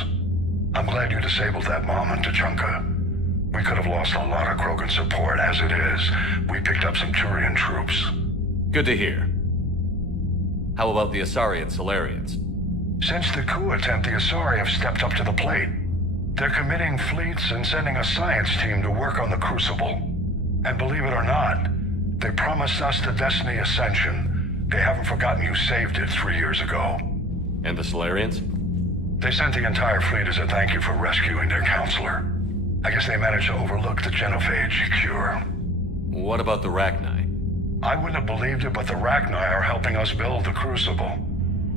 I'm glad you disabled that mom in Tuchanka. We could have lost a lot of Krogan support. As it is, we picked up some Turian troops. Good to hear. How about the Asari and Solarians? Since the coup attempt, the Asari have stepped up to the plate. They're committing fleets and sending a science team to work on the Crucible. And believe it or not, they promised us the Destiny Ascension. They haven't forgotten you saved it 3 years ago. And the Solarians? They sent the entire fleet as a thank you for rescuing their counselor. I guess they managed to overlook the genophage cure. What about the Rachni? I wouldn't have believed it, but the Rachni are helping us build the Crucible.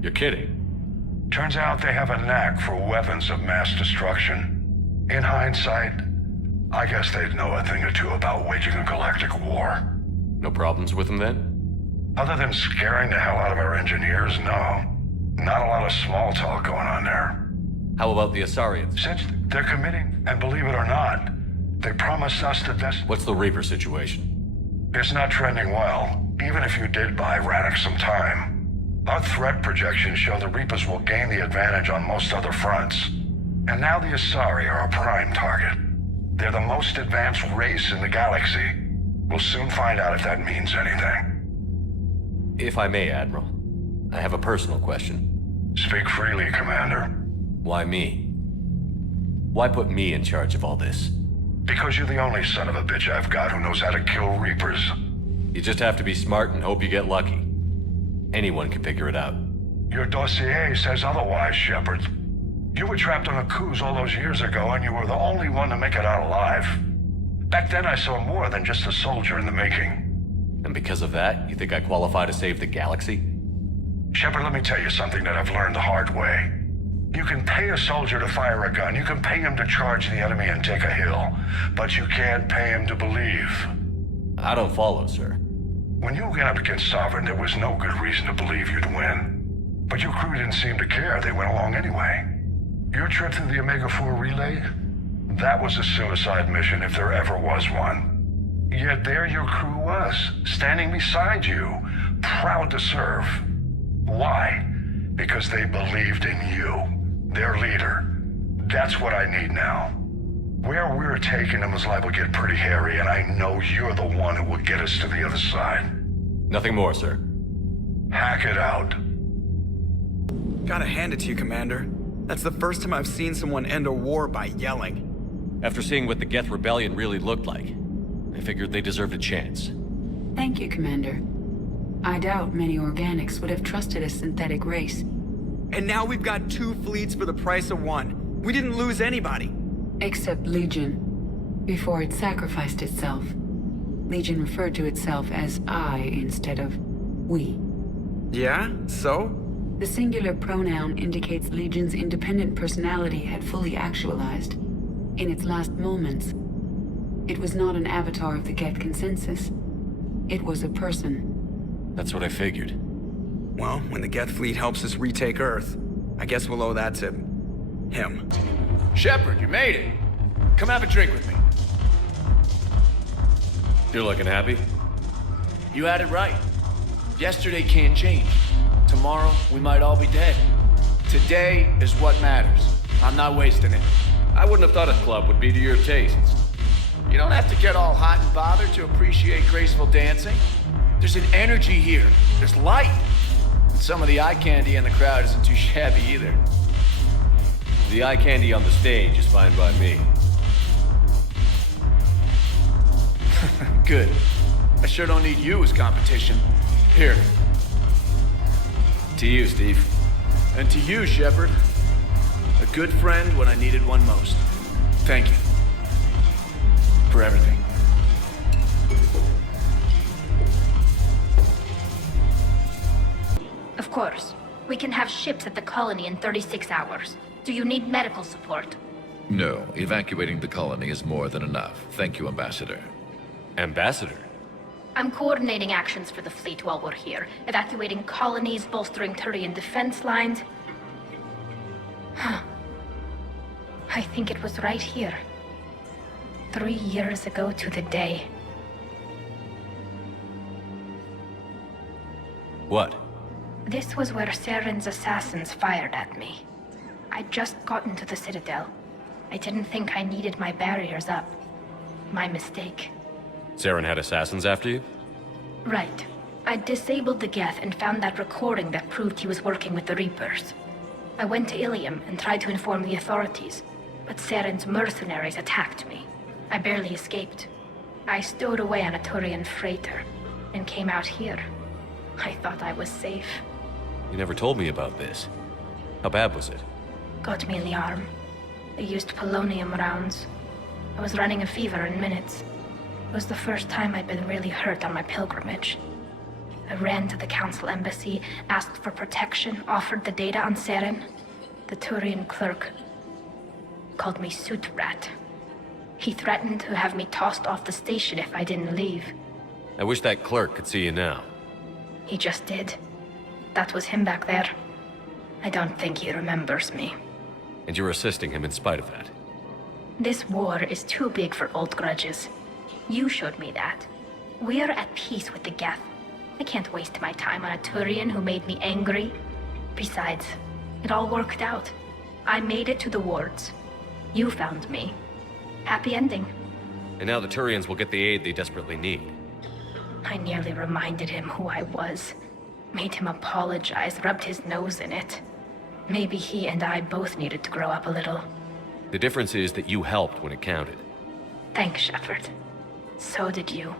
You're kidding. Turns out they have a knack for weapons of mass destruction. In hindsight, I guess they'd know a thing or two about waging a galactic war. No problems with them then? Other than scaring the hell out of our engineers, no. Not a lot of small talk going on there. How about the Asarians? Since they're committing, and believe it or not, they promised us the What's the Reaper situation? It's not trending well, even if you did buy Rannoch some time. Our threat projections show the Reapers will gain the advantage on most other fronts. And now the Asari are a prime target. They're the most advanced race in the galaxy. We'll soon find out if that means anything. If I may, Admiral, I have a personal question. Speak freely, Commander. Why me? Why put me in charge of all this? Because you're the only son of a bitch I've got who knows how to kill Reapers. You just have to be smart and hope you get lucky. Anyone can figure it out. Your dossier says otherwise, Shepard. You were trapped on a cruise all those years ago, and you were the only one to make it out alive. Back then I saw more than just a soldier in the making. And because of that, you think I qualify to save the galaxy? Shepard, let me tell you something that I've learned the hard way. You can pay a soldier to fire a gun, you can pay him to charge the enemy and take a hill, but you can't pay him to believe. I don't follow, sir. When you went up against Sovereign, there was no good reason to believe you'd win. But your crew didn't seem to care, they went along anyway. Your trip through the Omega-4 relay? That was a suicide mission if there ever was one. Yet there your crew was, standing beside you, proud to serve. Why? Because they believed in you, their leader. That's what I need now. Where we're taking them is liable to get pretty hairy, and I know you're the one who will get us to the other side. Nothing more, sir. Hack it out. Gotta hand it to you, Commander. That's the first time I've seen someone end a war by yelling. After seeing what the Geth Rebellion really looked like, I figured they deserved a chance. Thank you, Commander. I doubt many organics would have trusted a synthetic race. And now we've got 2 fleets for the price of 1. We didn't lose anybody. Except Legion. Before it sacrificed itself. Legion referred to itself as I instead of we. Yeah? So? The singular pronoun indicates Legion's independent personality had fully actualized. In its last moments, it was not an avatar of the Geth consensus. It was a person. That's what I figured. Well, when the Geth fleet helps us retake Earth, I guess we'll owe that to him. Shepard, you made it. Come have a drink with me. You're looking happy? You had it right. Yesterday can't change. Tomorrow, we might all be dead. Today is what matters. I'm not wasting it. I wouldn't have thought a club would be to your tastes. You don't have to get all hot and bothered to appreciate graceful dancing. There's an energy here. There's light. And some of the eye candy in the crowd isn't too shabby either. The eye candy on the stage is fine by me. Good. I sure don't need you as competition. Here. To you, Steve. And to you, Shepard. A good friend when I needed one most. Thank you. For everything. Of course. We can have ships at the colony in 36 hours. Do you need medical support? No, evacuating the colony is more than enough. Thank you, Ambassador. Ambassador? I'm coordinating actions for the fleet while we're here. Evacuating colonies, bolstering Turian defense lines. Huh. I think it was right here. 3 years ago to the day. What? This was where Saren's assassins fired at me. I'd just gotten to the Citadel. I didn't think I needed my barriers up. My mistake. Saren had assassins after you? Right. I disabled the Geth and found that recording that proved he was working with the Reapers. I went to Ilium and tried to inform the authorities, but Saren's mercenaries attacked me. I barely escaped. I stowed away on a Turian freighter and came out here. I thought I was safe. You never told me about this. How bad was it? Got me in the arm. They used polonium rounds. I was running a fever in minutes. It was the first time I'd been really hurt on my pilgrimage. I ran to the council embassy, asked for protection, offered the data on Seren. The Turian clerk called me suit rat. He threatened to have me tossed off the station if I didn't leave. I wish that clerk could see you now. He just did. That was him back there. I don't think he remembers me. And you're assisting him in spite of that. This war is too big for old grudges. You showed me that. We're at peace with the Geth. I can't waste my time on a Turian who made me angry. Besides, it all worked out. I made it to the wards. You found me. Happy ending. And now the Turians will get the aid they desperately need. I nearly reminded him who I was. Made him apologize, rubbed his nose in it. Maybe he and I both needed to grow up a little. The difference is that you helped when it counted. Thanks, Shepard. So did you.